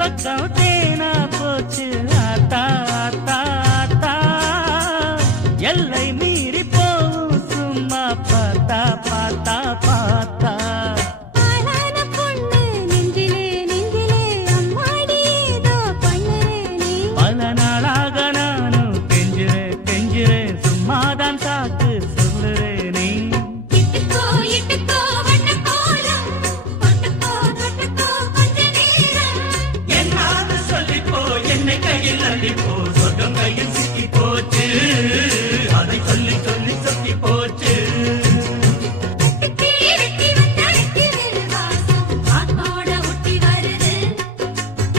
பக்கம் தேனா போச்சு ஆத்தா ஆத்தா ஆத்தா எல்லை மீறி போகும் சும்மா பார்த்தா பார்த்தா பார்த்தா பல நாளாக நானும் கெஞ்சுறேன் கெஞ்சுறேன் சும்மாதான் சாக்கு சொல்லுறேனே என்னை கையில் அள்ளிப்போ சொர்க்கம் கையில் சிக்கி போச்சு